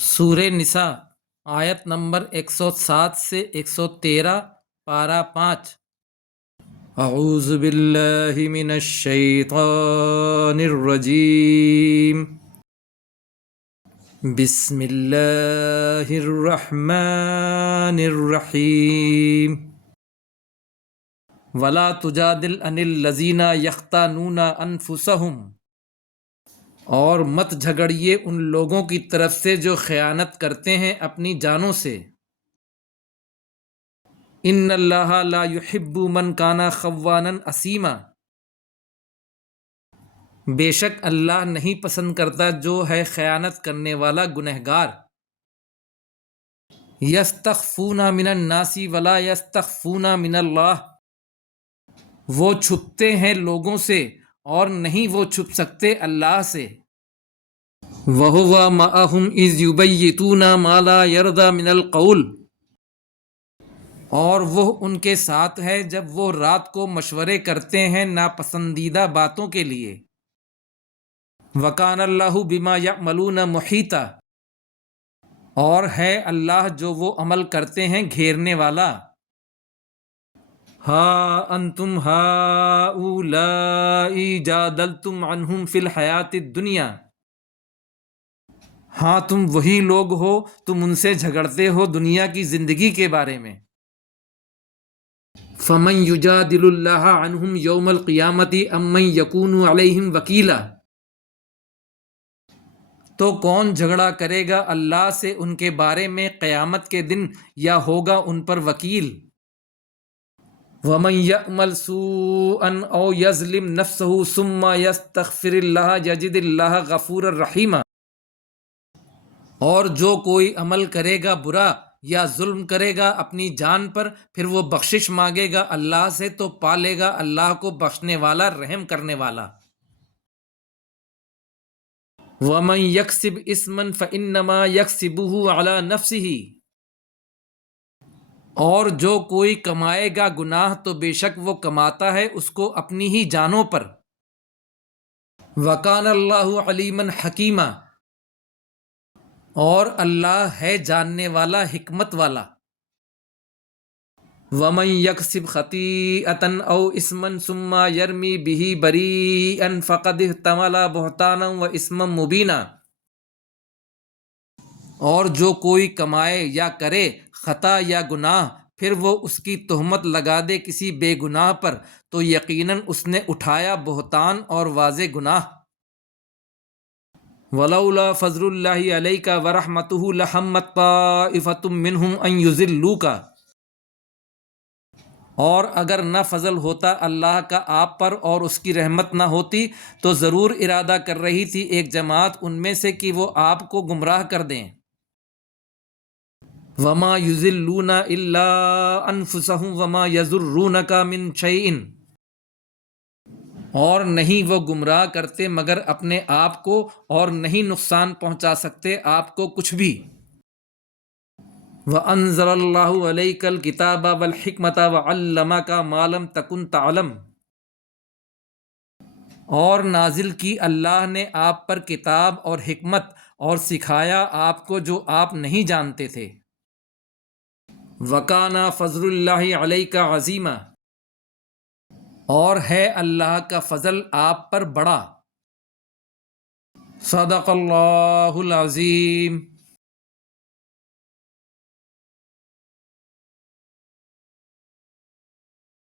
سورہ نساء آیت نمبر 107 سے 113 پارہ 5۔ اعوذ باللہ من الشیطان الرجیم، بسم اللہ الرحمن الرحیم۔ ولا تجادل عن الذین یختانون انفسہم، اور مت جھگڑیے ان لوگوں کی طرف سے جو خیانت کرتے ہیں اپنی جانوں سے۔ ان اللہ لا يحب من کان خوانا اثیما، بے شک اللہ نہیں پسند کرتا جو ہے خیانت کرنے والا گنہگار۔ یستخفون من الناس ولا یستخفون من اللہ، وہ چھپتے ہیں لوگوں سے اور نہیں وہ چھپ سکتے اللہ سے۔ وَهُوَ مَعَهُمْ إِذْ يُبَيِّتُونَ مَا لَا يَرْضَى مِنَ الْقَوْلِ، اور وہ ان کے ساتھ ہے جب وہ رات کو مشورے کرتے ہیں ناپسندیدہ باتوں کے لیے۔ وَكَانَ اللَّهُ بِمَا يَعْمَلُونَ مُحِيطًا، اور ہے اللہ جو وہ عمل کرتے ہیں گھیرنے والا۔ ہَا أَنْتُمْ هَؤُلَاءِ جَادَلْتُمْ عَنْهُمْ فِي الْحَيَاةِ الدُّنْيَا، ہاں تم وہی لوگ ہو، تم ان سے جھگڑتے ہو دنیا کی زندگی کے بارے میں۔ فَمَن يُجَادِلُ اللَّهَ عَنْهُمْ يَوْمَ الْقِيَامَةِ أَم مَّن يَكُونُ عَلَيْهِمْ وَكِيلًا، تو کون جھگڑا کرے گا اللہ سے ان کے بارے میں قیامت کے دن، یا ہوگا ان پر وکیل۔ وَمَن يَعْمَلْ سُوءًا أَوْ يَظْلِمْ نَفْسَهُ ثُمَّ يَسْتَغْفِرِ اللَّهَ يَجِدِ اللَّهَ غَفُورًا رَحِيمًا، اور جو کوئی عمل کرے گا برا یا ظلم کرے گا اپنی جان پر، پھر وہ بخشش مانگے گا اللہ سے، تو پا لے گا اللہ کو بخشنے والا، رحم کرنے والا۔ وَمَن يَكْسِبْ إِثْمًا فَإِنَّمَا يَكْسِبُهُ عَلَى نَفْسِهِ، اور جو کوئی کمائے گا گناہ تو بے شک وہ کماتا ہے اس کو اپنی ہی جانوں پر۔ وَكَانَ اللَّهُ عَلِيمًا حَكِيمًا، اور اللہ ہے جاننے والا، حکمت والا۔ وَمَن يَكْسِبْ خَطِيئَةً أَوْ إِثْمًا ثُمَّ يَرْمِ بِهِ بَرِيئًا فَقَدِ احْتَمَلَ بُهْتَانًا وَإِثْمًا مُبِينًا، اور جو کوئی کمائے یا کرے خطا یا گناہ، پھر وہ اس کی تہمت لگا دے کسی بے گناہ پر، تو یقیناً اس نے اٹھایا بہتان اور واضح گناہ۔ وَلَوْلَا فَضْلُ اللَّهِ عَلَيْكَ وَرَحْمَتُهُ لَهَمَّتْ طَائِفَةٌ مِّنْهُمْ أَن يُضِلُّوكَ، اور اگر نہ فضل ہوتا اللہ کا آپ پر اور اس کی رحمت نہ ہوتی تو ضرور ارادہ کر رہی تھی ایک جماعت ان میں سے کہ وہ آپ کو گمراہ کر دیں۔ وَمَا يُضِلُّونَ إِلَّا أَنفُسَهُمْ وَمَا يَضُرُّونَكَ مِن شَيْءٍ، اور نہیں وہ گمراہ کرتے مگر اپنے آپ کو، اور نہیں نقصان پہنچا سکتے آپ کو کچھ بھی۔ وَأَنزَلَ اللَّهُ عَلَيْكَ الْكِتَابَ وَالْحِكْمَةَ وَعَلَّمَكَ مَا لَمْ تَكُنْ تَعْلَمْ، اور نازل کی اللہ نے آپ پر کتاب اور حکمت، اور سکھایا آپ کو جو آپ نہیں جانتے تھے۔ وَكَانَ فَضْلُ اللَّهِ عَلَيْكَ عَظِيمًا، اور ہے اللہ کا فضل آپ پر بڑا۔ صدق اللہ العظیم۔